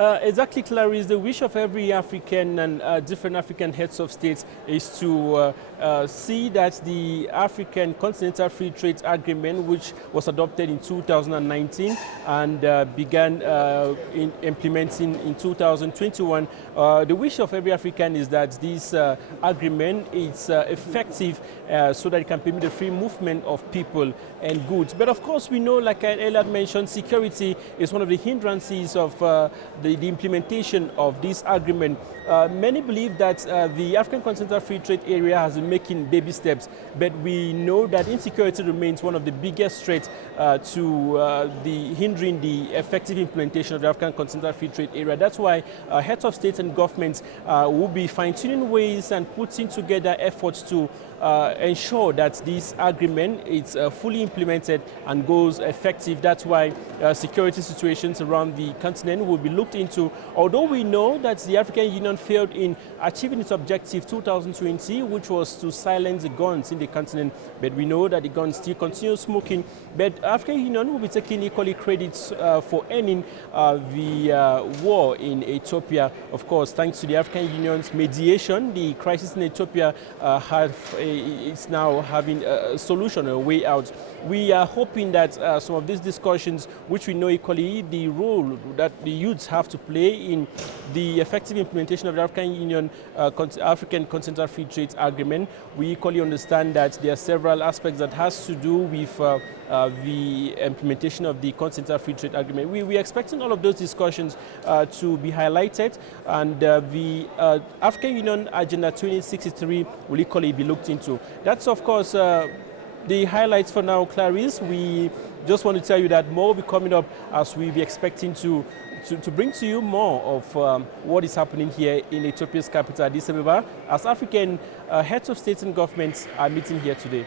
Exactly, Clarice. The wish of every African and different African heads of states is to see that the African Continental Free Trade Agreement, which was adopted in 2019 and began implementing in 2021, the wish of every African is that this agreement is effective so that it can permit the free movement of people and goods. But of course, we know, like I earlier mentioned, security is one of the hindrances of the implementation of this agreement. Many believe that the African Continental Free Trade Area has been making baby steps, but we know that insecurity remains one of the biggest threats to the hindering the effective implementation of the African Continental Free Trade Area. That's why heads of states and governments will be fine-tuning ways and putting together efforts to ensure that this agreement is fully implemented and goes effective. That's why security situations around the continent will be looked into. Although we know that the African Union failed in achieving its objective 2020, which was to silence the guns in the continent, but we know that the guns still continue smoking. But African Union will be taking equally credits for ending the war in Ethiopia. Of course, thanks to the African Union's mediation, the crisis in Ethiopia is now having a solution, a way out. We are hoping that some of these discussions, which we know equally the role that the youths have to play in the effective implementation of the African Union African Continental Free Trade Agreement, we equally understand that there are several aspects that has to do with the implementation of the Continental Free Trade Agreement. We are expecting all of those discussions to be highlighted, and the African Union Agenda 2063 will equally be looked into. That's, of course, the highlights for now, Clarice. We just want to tell you that more will be coming up as we be expecting to bring to you more of what is happening here in Ethiopia's capital, Addis Ababa, as African heads of states and governments are meeting here today.